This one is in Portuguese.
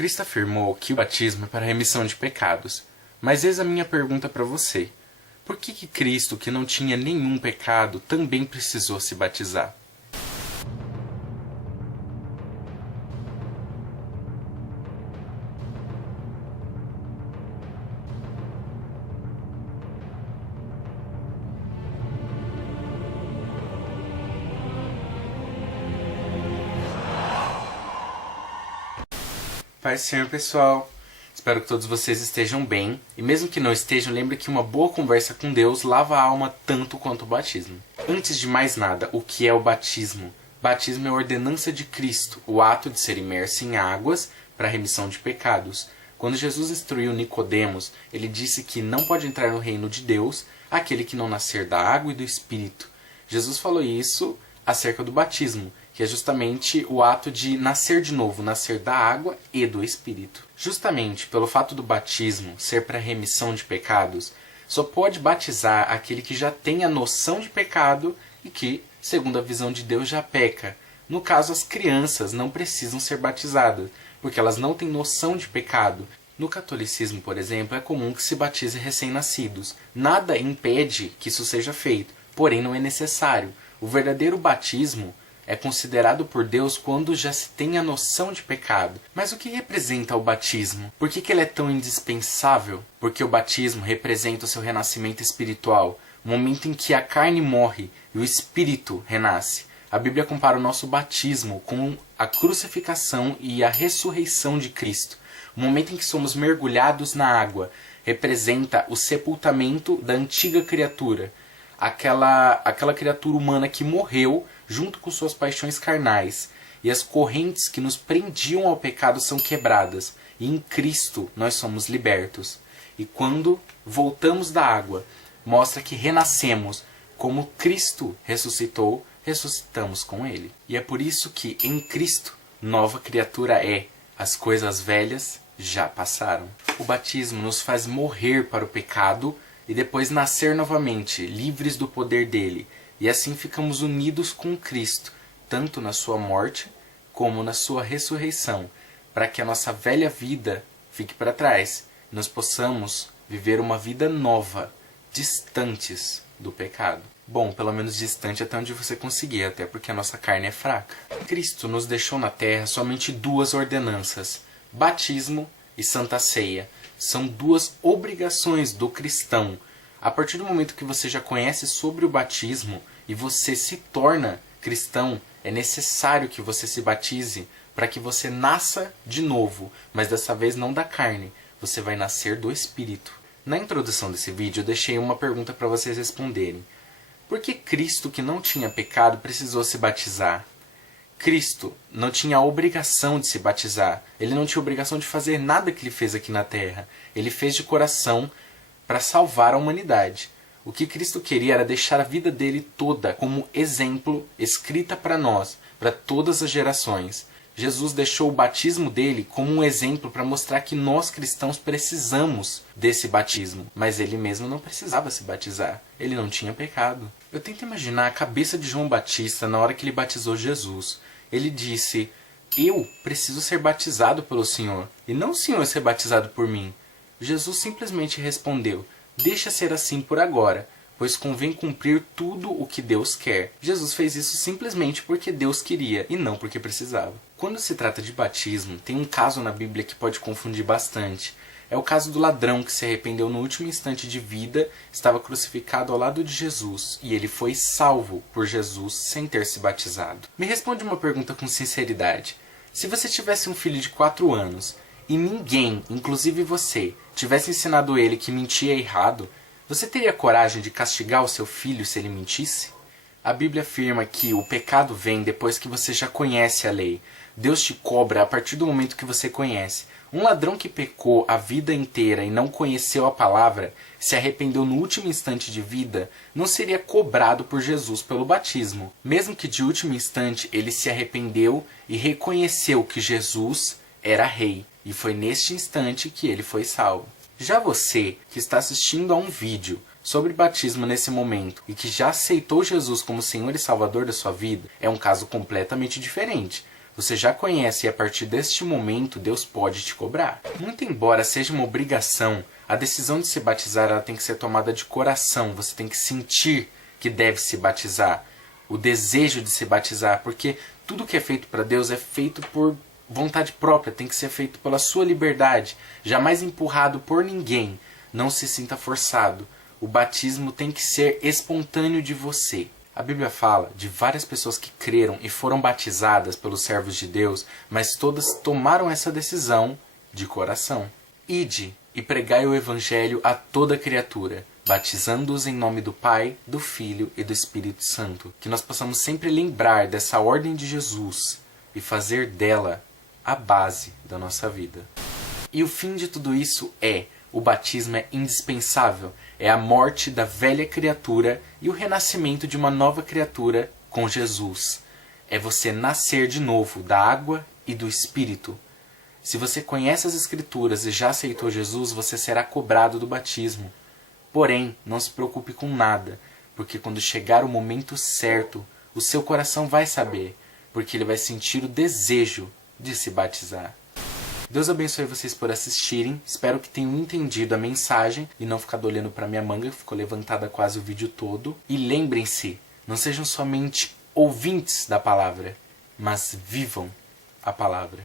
Cristo afirmou que o batismo é para a remissão de pecados. Mas eis a minha pergunta para você. Por que Cristo, que não tinha nenhum pecado, também precisou se batizar? Paz do Senhor, pessoal! Espero que todos vocês estejam bem. E mesmo que não estejam, lembre que uma boa conversa com Deus lava a alma tanto quanto o batismo. Antes de mais nada, o que é o batismo? Batismo é a ordenança de Cristo, o ato de ser imerso em águas para a remissão de pecados. Quando Jesus instruiu Nicodemos, ele disse que não pode entrar no reino de Deus aquele que não nascer da água e do Espírito. Jesus falou isso acerca do batismo, que é justamente o ato de nascer de novo, nascer da água e do Espírito. Justamente pelo fato do batismo ser para remissão de pecados, só pode batizar aquele que já tem a noção de pecado e que, segundo a visão de Deus, já peca. No caso, as crianças não precisam ser batizadas, porque elas não têm noção de pecado. No catolicismo, por exemplo, é comum que se batize recém-nascidos. Nada impede que isso seja feito, porém não é necessário. O verdadeiro batismo é considerado por Deus quando já se tem a noção de pecado. Mas o que representa o batismo? Por que ele é tão indispensável? Porque o batismo representa o seu renascimento espiritual, o momento em que a carne morre e o espírito renasce. A Bíblia compara o nosso batismo com a crucificação e a ressurreição de Cristo. O momento em que somos mergulhados na água representa o sepultamento da antiga criatura, aquela criatura humana que morreu junto com suas paixões carnais, e as correntes que nos prendiam ao pecado são quebradas, e em Cristo nós somos libertos. E quando voltamos da água, mostra que renascemos, como Cristo ressuscitou, ressuscitamos com Ele. E é por isso que em Cristo nova criatura é, as coisas velhas já passaram. O batismo nos faz morrer para o pecado e depois nascer novamente, livres do poder dele. E assim ficamos unidos com Cristo, tanto na sua morte como na sua ressurreição, para que a nossa velha vida fique para trás e nós possamos viver uma vida nova, distantes do pecado. Bom, pelo menos distante até onde você conseguir, até porque a nossa carne é fraca. Cristo nos deixou na terra somente duas ordenanças, batismo e santa ceia. São duas obrigações do cristão. A partir do momento que você já conhece sobre o batismo e você se torna cristão, é necessário que você se batize para que você nasça de novo, mas dessa vez não da carne, você vai nascer do Espírito. Na introdução desse vídeo eu deixei uma pergunta para vocês responderem. Por que Cristo, que não tinha pecado, precisou se batizar? Cristo não tinha a obrigação de se batizar. Ele não tinha a obrigação de fazer nada que ele fez aqui na terra. Ele fez de coração para salvar a humanidade. O que Cristo queria era deixar a vida dele toda como exemplo, escrita para nós, para todas as gerações. Jesus deixou o batismo dele como um exemplo para mostrar que nós cristãos precisamos desse batismo. Mas ele mesmo não precisava se batizar. Ele não tinha pecado. Eu tento imaginar a cabeça de João Batista na hora que ele batizou Jesus. Ele disse: eu preciso ser batizado pelo Senhor, e não o Senhor ser batizado por mim. Jesus simplesmente respondeu: deixa ser assim por agora, pois convém cumprir tudo o que Deus quer. Jesus fez isso simplesmente porque Deus queria e não porque precisava. Quando se trata de batismo, tem um caso na Bíblia que pode confundir bastante. É o caso do ladrão que se arrependeu no último instante de vida, estava crucificado ao lado de Jesus e ele foi salvo por Jesus sem ter se batizado. Me responde uma pergunta com sinceridade. Se você tivesse um filho de 4 anos e ninguém, inclusive você, tivesse ensinado ele que mentir é errado, você teria coragem de castigar o seu filho se ele mentisse? A Bíblia afirma que o pecado vem depois que você já conhece a lei. Deus te cobra a partir do momento que você conhece. Um ladrão que pecou a vida inteira e não conheceu a palavra, se arrependeu no último instante de vida, não seria cobrado por Jesus pelo batismo. Mesmo que de último instante ele se arrependeu e reconheceu que Jesus era rei. E foi neste instante que ele foi salvo. Já você, que está assistindo a um vídeo sobre batismo nesse momento e que já aceitou Jesus como Senhor e Salvador da sua vida, é um caso completamente diferente. Você já conhece e a partir deste momento Deus pode te cobrar. Muito embora seja uma obrigação, a decisão de se batizar ela tem que ser tomada de coração. Você tem que sentir que deve se batizar. O desejo de se batizar, porque tudo que é feito para Deus é feito por vontade própria, tem que ser feito pela sua liberdade, jamais empurrado por ninguém. Não se sinta forçado. O batismo tem que ser espontâneo de você. A Bíblia fala de várias pessoas que creram e foram batizadas pelos servos de Deus, mas todas tomaram essa decisão de coração. Ide e pregai o Evangelho a toda criatura, batizando-os em nome do Pai, do Filho e do Espírito Santo. Que nós possamos sempre lembrar dessa ordem de Jesus e fazer dela a base da nossa vida. E o fim de tudo isso o batismo é indispensável. É a morte da velha criatura e o renascimento de uma nova criatura com Jesus. É você nascer de novo da água e do Espírito. Se você conhece as Escrituras e já aceitou Jesus, você será cobrado do batismo. Porém, não se preocupe com nada, porque quando chegar o momento certo, o seu coração vai saber, porque ele vai sentir o desejo de se batizar. Deus abençoe vocês por assistirem. Espero que tenham entendido a mensagem e não ficado olhando para minha manga, que ficou levantada quase o vídeo todo. E lembrem-se, não sejam somente ouvintes da palavra, mas vivam a palavra.